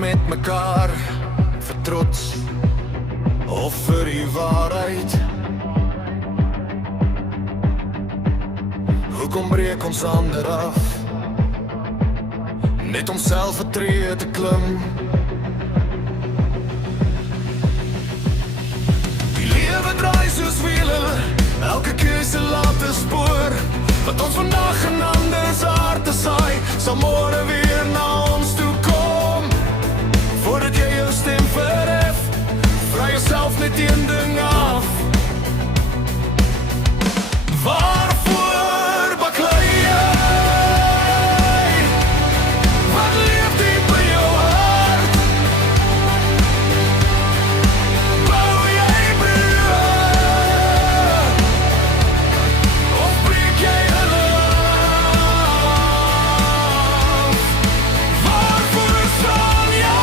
met mekaar, vir trots of vir die waarheid? Hoekom breek ons ander af, net om self 'n tree te klim? Die lewe draai soos wiele, elke keuse laat 'n spoor. Wat ons vandag in ander se harte saai, sal môre weer na ons toe kom. Voordat jy jou stem verhef, vra jouself net een ding af: waarvoor baklei jy? Wat leef diep in jou hart? Bou jy brûe, of breek jy hulle af? Waarvoor staan jy,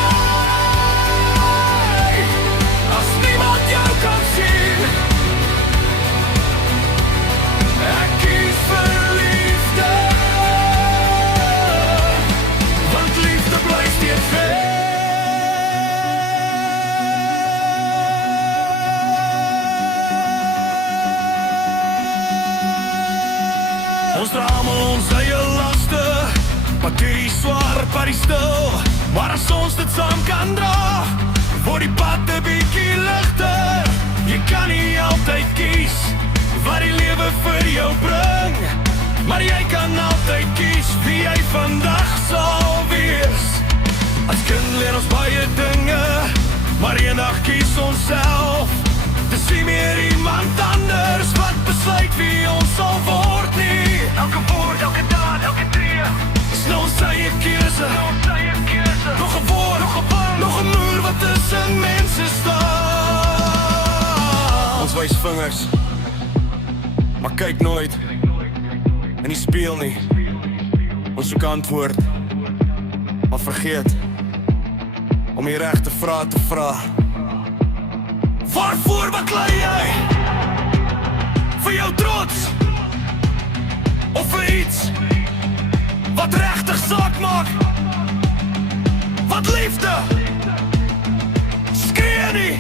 as niemand jou kan sien? Ek kies vir liefde, want liefde bly steeds weg. Ons dra almal ons eie laste, pakkie swaar, party stil. Maar as ons dit saam kan dra, word die pad 'n bietjie ligter. Jy kan nie altyd kies wat die lewe vir jou bring, maar jy kan altyd kies wie jy vandag sal wees. As kind leer ons baie dinge, maar eendag kies ons self. Dis nie meer iemand anders wat besluit wie ons sal word nie. Elke woord, elke daad, elke tree is nou ons eie keuse. Nog 'n woord, nog 'n muur wat tussen mense staan. Ons wys vingers, maar kyk nooit in die spieël nie. Ons soek antwoord, maar vergeet om die regte vrae te vra. Waarvoor baklei jy? Vir jou trots, of vir iets wat regtig saak maak? Wat liefde skree nie,